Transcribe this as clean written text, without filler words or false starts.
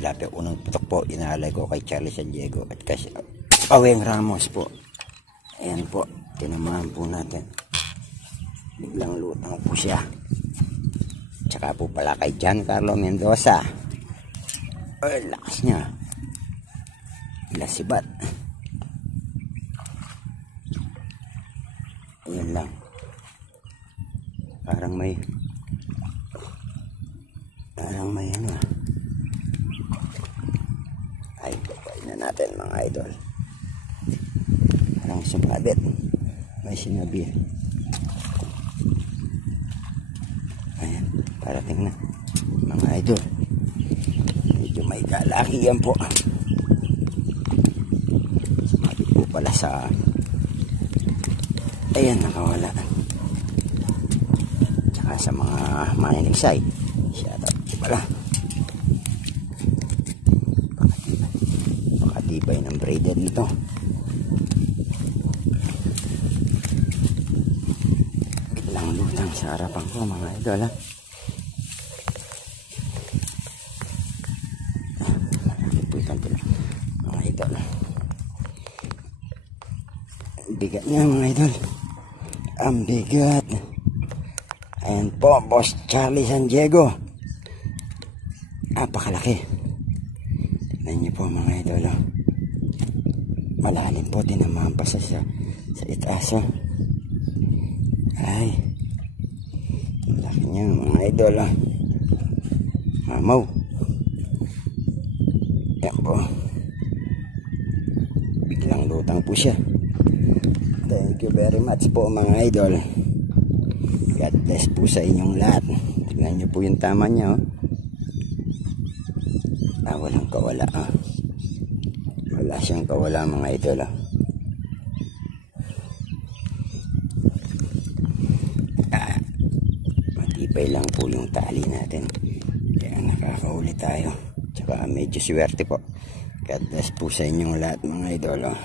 tilapia. Unang putok po, inaalay ko kay Charlie San Diego at kasi Aweng Ramos po. Ayan po, tinamahan po natin. Biglang lutang po siya. Tsaka po pala kay Giancarlo Mendoza. Ay, lakas niya. Lasibat. Ayan lang. Parang may ano. Ay, babayin na natin mga idol. Parang sumabit. May sinabi. Ayan, parating na mga idol. Medyo may kalakihan po. Sumabit po pala sa ayan, nakawala. Tsaka sa mga maninigsay. Shout out pala. Pakatibay ng braided nito. Biglang lutang sa harapan ko mga idol, ha. Malaki po itong mga idol. Ang bigat niya mga idol. Ang bigat. Ayan po, Boss Charlie San Diego. Napakalaki. Tignan niyo po mga idol. Malalim po, tinamahan pa sa itaas. Ay, laki niya mga idol. Mamaw. Ayan po. Biglang lutang po siya. Thank you very much po mga idol. God bless po sa inyong lahat. Tignan nyo po yung tama niya. Walang kawala. Wala siyang kawala mga idol. Matibay lang po yung tali natin. Kaya nakakauli tayo. Tsaka medyo swerte po. God bless po sa inyong lahat mga idol.